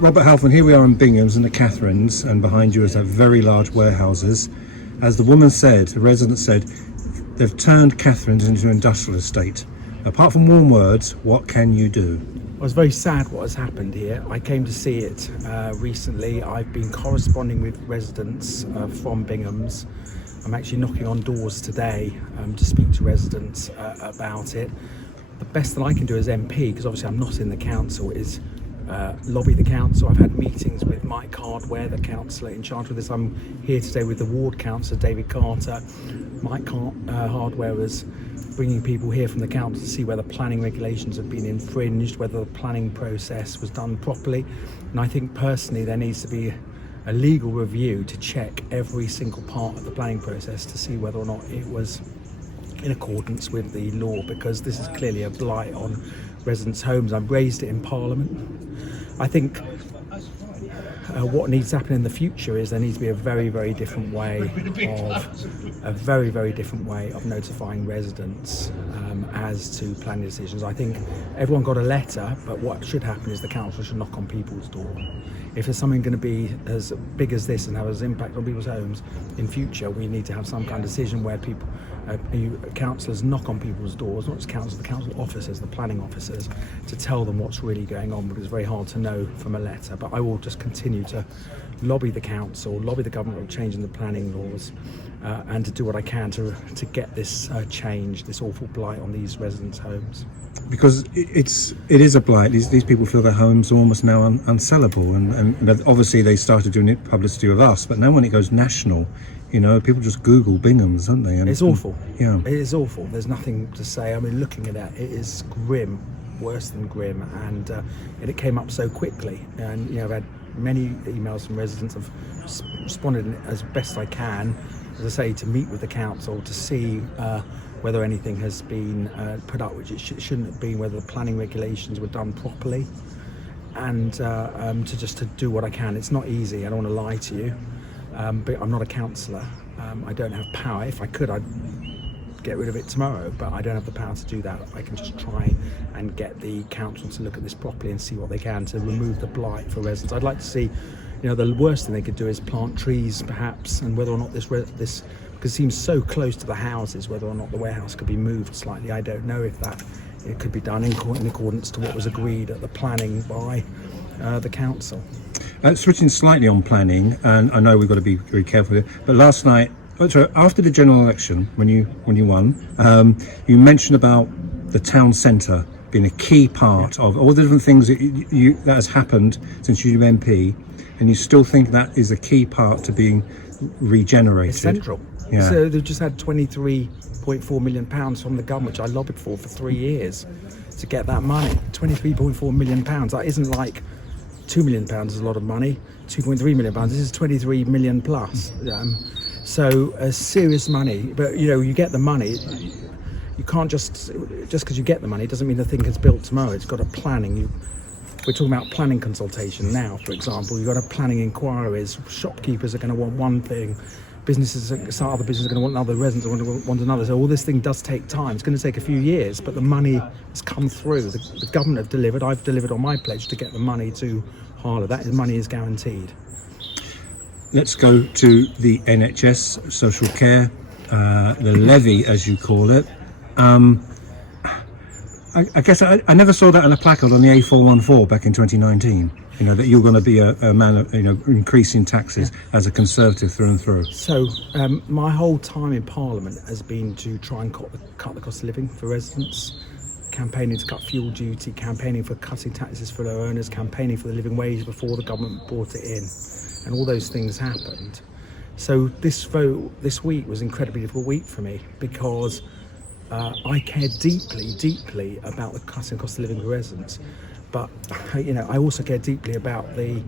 Robert Halfon, here we are in Bingham's in the Katherines, and behind you is that very large warehouses. As the woman said, the resident said, they've turned Katherines into an industrial estate. Apart from warm words, what can you do? I was very sad what has happened here. I came to see it recently. I've been corresponding with residents from Bingham's. I'm actually knocking on doors today to speak to residents about it. The best that I can do as MP, because obviously I'm not in the council, is lobby the council. I've had meetings with Mike Hardware, the councillor in charge of this. I'm here today with the ward councillor, David Carter. Mike Hardware was bringing people here from the council to see whether planning regulations have been infringed, whether the planning process was done properly. And I think personally there needs to be a legal review to check every single part of the planning process to see whether or not it was in accordance with the law, because this is clearly a blight on residents' homes. I've raised it in Parliament. I think what needs to happen in the future is there needs to be a very, very different way of notifying residents as to planning decisions. I think everyone got a letter, but what should happen is the council should knock on people's door. If there's something going to be as big as this and have an impact on people's homes in future, we need to have some kind of decision where people, councillors knock on people's doors, not just councillors, the council officers, the planning officers, to tell them what's really going on, because it's very hard to know from a letter. But I will just continue to lobby the council, lobby the government on changing the planning laws, and to do what I can to get this change, this awful blight on these residents' homes. Because it is a blight. These people feel their homes are almost now unsellable, and obviously they started doing it publicity with us, but now when it goes national, you know, people just Google Bingham's, don't they? And it's awful. Yeah, it is awful. There's nothing to say. I mean, looking at it is grim, worse than grim, and it came up so quickly. And you know, I've had many emails from residents. I've responded as best I can, as I say, to meet with the council to see whether anything has been put up which it shouldn't have been, whether the planning regulations were done properly, and to do what I can. It's not easy, I don't want to lie to you, but I'm not a councillor. I don't have power. If I could, I'd get rid of it tomorrow, but I don't have the power to do that. I can just try and get the council to look at this properly and see what they can to remove the blight for residents. I'd like to see, you know, the worst thing they could do is plant trees perhaps, and whether or not this because it seems so close to the houses, whether or not the warehouse could be moved slightly. I don't know if it could be done in accordance to what was agreed at the planning by the council. Switching slightly on planning, and I know we've got to be very careful here, but last night, after the general election, when you won, you mentioned about the town centre being a key part of all the different things that has happened since you were MP, and you still think that is a key part to being regenerated. It's central. Yeah. So they've just had £23.4 million from the government, which I lobbied for 3 years to get that money. £23.4 million. That isn't like £2 million is a lot of money. £2.3 million. This is 23 million plus. So serious money. But you know, you get the money. You can't just because you get the money doesn't mean the thing gets built tomorrow. It's got a planning. We're talking about planning consultation now, for example. You've got a planning inquiries. Shopkeepers are going to want one thing. Other businesses are going to want another. Residents are going to want another. So all this thing does take time. It's going to take a few years, but the money has come through. The government have delivered. I've delivered on my pledge to get the money to Harlow. That money is guaranteed. Let's go to the NHS, social care, the Levy, as you call it. I guess I never saw that on a placard on the A414 back in 2019. You know, that you're going to be a man of, you know, increasing taxes as a Conservative through and through. So my whole time in Parliament has been to try and cut the cost of living for residents, campaigning to cut fuel duty, campaigning for cutting taxes for their owners, campaigning for the living wage before the government brought it in, and all those things happened. So this vote this week was an incredibly difficult week for me, because I care deeply about the cutting cost of living for residents, but you know, I also care deeply about the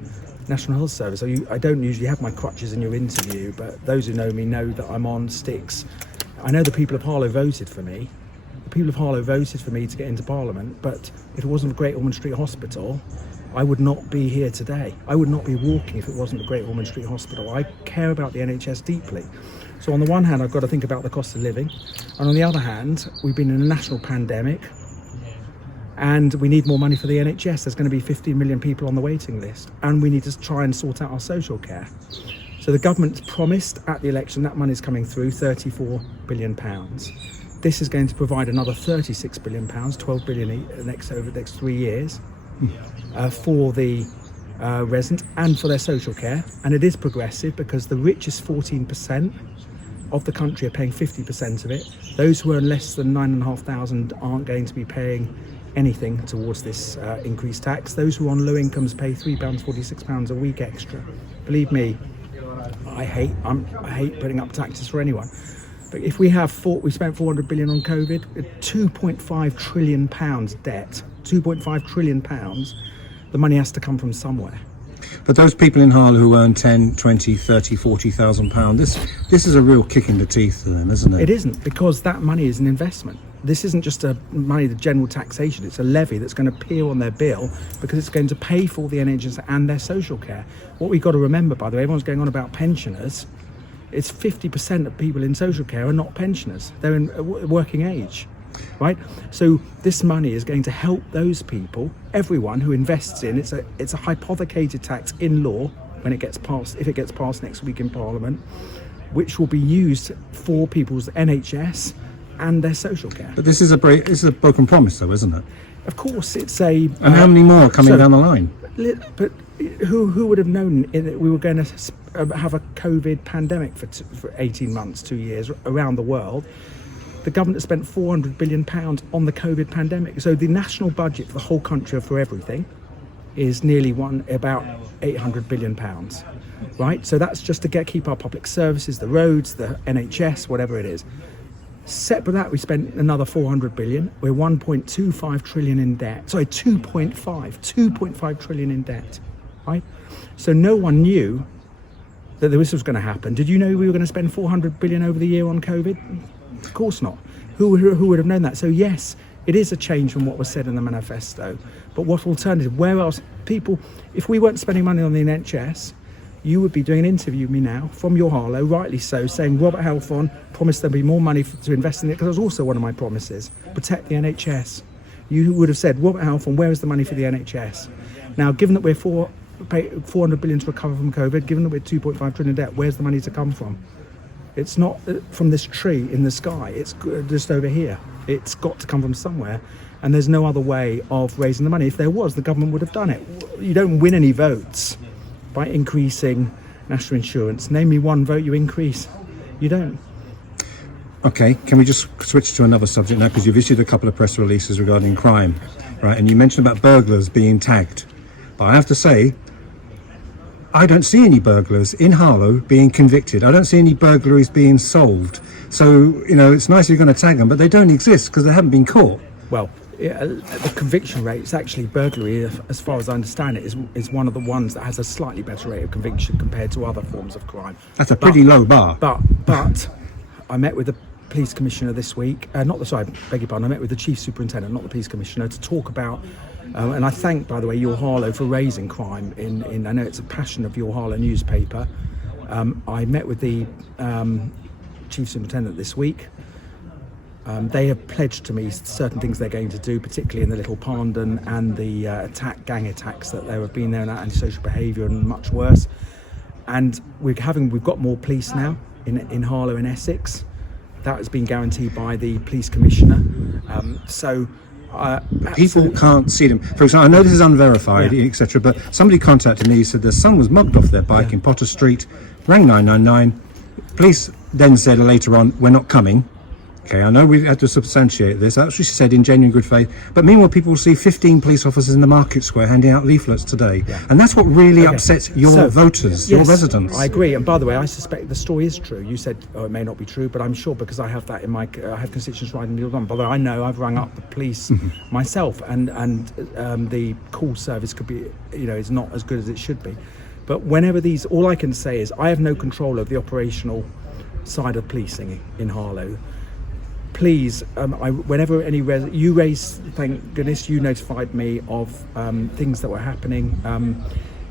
National Health Service. I don't usually have my crutches in your interview, but those who know me know that I'm on sticks. I know the people of Harlow voted for me. The people of Harlow voted for me to get into Parliament, but if it wasn't for Great Ormond Street Hospital, I would not be here today. I would not be walking if it wasn't the Great Ormond Street Hospital. I care about the NHS deeply. So on the one hand, I've got to think about the cost of living, and on the other hand, we've been in a national pandemic, And we need more money for the NHS. There's going to be 15 million people on the waiting list. And we need to try and sort out our social care. So the government's promised at the election that money's coming through, £34 billion. This is going to provide another £36 billion, £12 billion over the next 3 years for the residents and for their social care. And it is progressive because the richest 14% of the country are paying 50% of it. Those who earn less than 9,500 aren't going to be paying anything towards this increased tax. Those who are on low incomes pay £3.46 a week extra. Believe me, I hate putting up taxes for anyone. But if we spent 400 billion on COVID, 2.5 trillion pounds debt, 2.5 trillion pounds, the money has to come from somewhere. But those people in Harlow who earn 10, 20, 30, 40,000 pounds, this is a real kick in the teeth to them, isn't it? It isn't, because that money is an investment. This isn't just the general taxation, it's a levy that's going to appear on their bill because it's going to pay for the NHS and their social care. What we've got to remember, by the way, everyone's going on about pensioners, it's 50% of people in social care are not pensioners, they're in working age, right? So this money is going to help those people, everyone who invests in, it's a hypothecated tax in law when it gets passed, if it gets passed next week in Parliament, which will be used for people's NHS and their social care. But this is a broken promise, though, isn't it? Of course, it's a... And how many more are coming down the line? But who would have known that we were going to have a COVID pandemic for 18 months, 2 years around the world? The government has spent £400 billion on the COVID pandemic. So the national budget for the whole country for everything is nearly about £800 billion, right? So that's just to keep our public services, the roads, the NHS, whatever it is. Separate that, we spent another 400 billion. We're 1.25 trillion in debt. Sorry, 2.5 trillion in debt, right? So no one knew that this was going to happen. Did you know we were going to spend 400 billion over the year on COVID? Of course not. Who would have known that? So yes, it is a change from what was said in the manifesto. But what alternative? Where else? People, if we weren't spending money on the NHS, you would be doing an interview with me now from your Harlow, rightly so, saying Robert Halfon promised there'd be more money to invest in it, because that was also one of my promises, protect the NHS. You would have said, Robert Halfon, where is the money for the NHS? Now, given that we're 400 billion to recover from COVID, given that we're 2.5 trillion debt, where's the money to come from? It's not from this tree in the sky, it's just over here. It's got to come from somewhere, and there's no other way of raising the money. If there was, the government would have done it. You don't win any votes by increasing national insurance. Name me one vote you increase. You don't. Okay, can we just switch to another subject now, because you've issued a couple of press releases regarding crime, right? And you mentioned about burglars being tagged. But I have to say, I don't see any burglars in Harlow being convicted. I don't see any burglaries being solved. So, it's nice you're going to tag them, but they don't exist because they haven't been caught. Well, the conviction rate, it's actually burglary, as far as I understand it, is one of the ones that has a slightly better rate of conviction compared to other forms of crime. That's a pretty low bar. But I met with the police commissioner this week, I met with the chief superintendent, not the police commissioner, to talk about, and I thank, by the way, your Harlow for raising crime in I know it's a passion of your Harlow newspaper. I met with the chief superintendent this week. They have pledged to me certain things they're going to do, particularly in the Little Pond and the gang attacks that there have been there, and antisocial behaviour and much worse. And we've got more police now in Harlow and Essex. That has been guaranteed by the police commissioner. People can't see them. For example, I know this is unverified, etc., but somebody contacted me, said their son was mugged off their bike in Potter Street, rang 999. Police then said later on, we're not coming. Okay, I know we've had to substantiate this. That's what she said in genuine good faith. But meanwhile, people will see 15 police officers in the market square handing out leaflets today. Yeah. And that's what really upsets your voters, your residents. I agree. And by the way, I suspect the story is true. You said, it may not be true, but I'm sure, because I have that in I have constituents writing me on. By the way, I know I've rung up the police myself, and the call service could be, is not as good as it should be. But whenever all I can say is I have no control of the operational side of policing in Harlow. Please, whenever you raised, thank goodness you notified me of things that were happening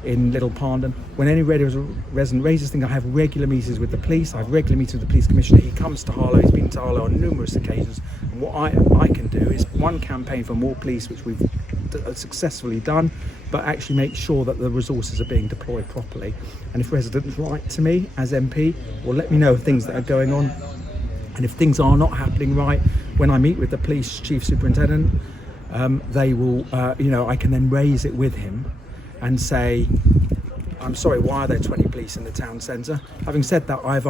in Little Pond. And when any resident raises things, I have regular meetings with the police. I have regular meetings with the police commissioner. He comes to Harlow. He's been to Harlow on numerous occasions. And What I can do is one campaign for more police, which we've successfully done, but actually make sure that the resources are being deployed properly. And if residents write to me as MP, or let me know of things that are going on, and if things are not happening right, when I meet with the police chief superintendent, they will, I can then raise it with him and say, I'm sorry, why are there 20 police in the town centre? Having said that, I've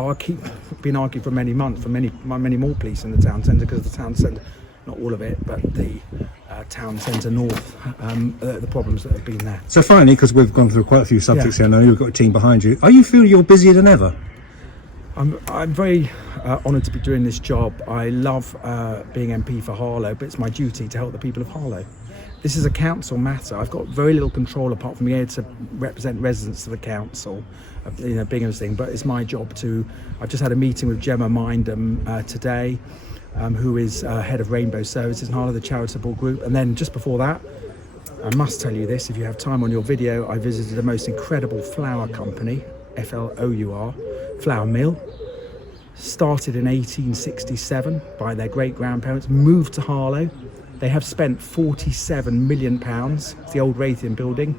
been arguing for many months for many more police in the town centre, because the town centre, not all of it, but the town centre north, the problems that have been there. So finally, because we've gone through quite a few subjects here, and I know you've got a team behind you, are you feel you're busier than ever? I'm very honoured to be doing this job. I love being MP for Harlow, but it's my duty to help the people of Harlow. This is a council matter. I've got very little control apart from being able to represent residents of the council, being everything. But it's my job to. I've just had a meeting with Gemma Mindham today, who is head of Rainbow Services in Harlow, the charitable group. And then just before that, I must tell you this: if you have time on your video, I visited the most incredible flour company, FLOUR, flour mill. Started in 1867 by their great-grandparents, moved to Harlow. They have spent £47 million, it's the old Raytheon building,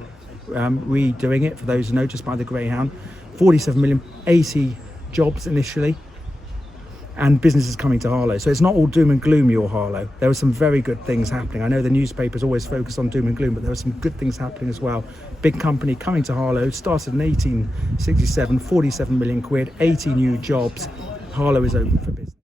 redoing it, for those who know, just by the Greyhound. 47 million, 80 jobs initially, and businesses coming to Harlow. So it's not all doom and gloom, your Harlow. There were some very good things happening. I know the newspapers always focus on doom and gloom, but there were some good things happening as well. Big company coming to Harlow, started in 1867, 47 million quid, 80 new jobs. Harlow is open for business.